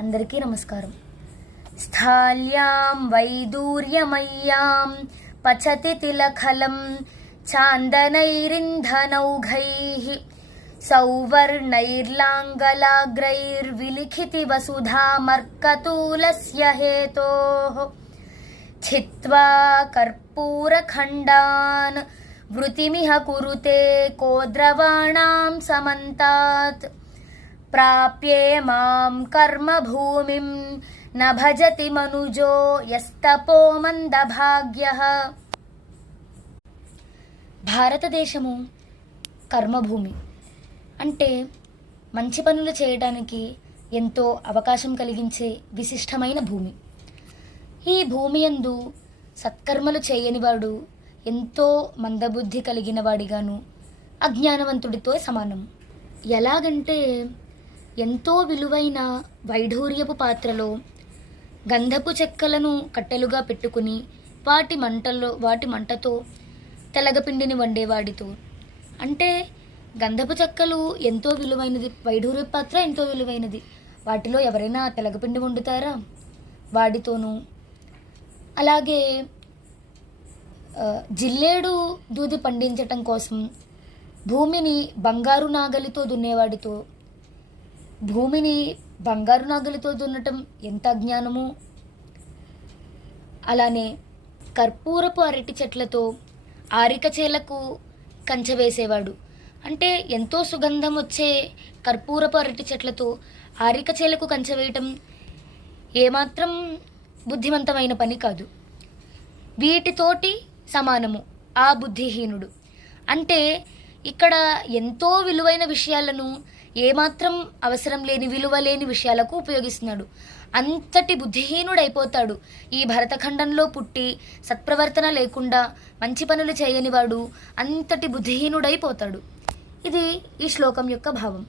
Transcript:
అందరికీ నమస్కారం స్థాల్యాం వైదూర్యమయ్యాం పచతి తిలఖలం చాందనైరింధనౌఘైः सौवर्णैर्लाङ्गलाग्रैर्विलिखिति वसुधामर्कतूलस्य हेतोः छित्त्वा कर्पूरखण्डान् वृतिमिह कुरुते कोद्रवाणां समन्तात् प्राप्ये मां कर्मभूमिं न भजति मनुजो यस्तपो मन्दभाग्यः భారతదేశము కర్మభూమి అంటే మంచి పనులు చేయడానికి ఎంతో అవకాశం కలిగించే విశిష్టమైన భూమి ఈ భూమి యందు సత్కర్మలు చేయనివాడు ఎంతో మందబుద్ధి కలిగిన వాడిగాను అజ్ఞానవంతుడితో సమానం ఎలాగంటే ఎంతో విలువైన వైఢూర్యపు పాత్రలో గంధపు చెక్కలను కట్టెలుగా పెట్టుకుని వాటి మంటల్లో వాటి మంటతో తెలగపిండిని వండేవాడితో. అంటే గంధపు చెక్కలు ఎంతో విలువైనది వైఢూర్య పాత్ర ఎంతో విలువైనది. వాటిలో ఎవరైనా తెలగపిండి వండుతారా? వాడితోనూ. అలాగే జిల్లేడు దూది పండించటం కోసం భూమిని బంగారు నాగలితో దున్నేవాడితో భూమిని బంగారు నాగలితో దున్నటం ఎంత అజ్ఞానము? అలానే కర్పూరపు అరటి చెట్లతో ఆరిక చేలకు కంచె వేసేవాడు. అంటే ఎంతో సుగంధం వచ్చే కర్పూరపు అరటి చెట్లతో ఆరిక చేలకు కంచె వేయటం ఏమాత్రం బుద్ధిమంతమైన పని కాదు. వీటితోటి సమానము ఆ బుద్ధిహీనుడు. అంటే ఇక్కడ ఎంతో విలువైన విషయాలను ఏమాత్రం అవసరం లేని విలువ లేని విషయాలకు ఉపయోగిస్తున్నాడు. అంతటి బుద్ధిహీనుడైపోతాడు. ఈ భరతఖండంలో పుట్టి సత్ప్రవర్తన లేకుండా మంచి పనులు చేయనివాడు అంతటి బుద్ధిహీనుడైపోతాడు. ఇది ఈ శ్లోకం యొక్క భావం.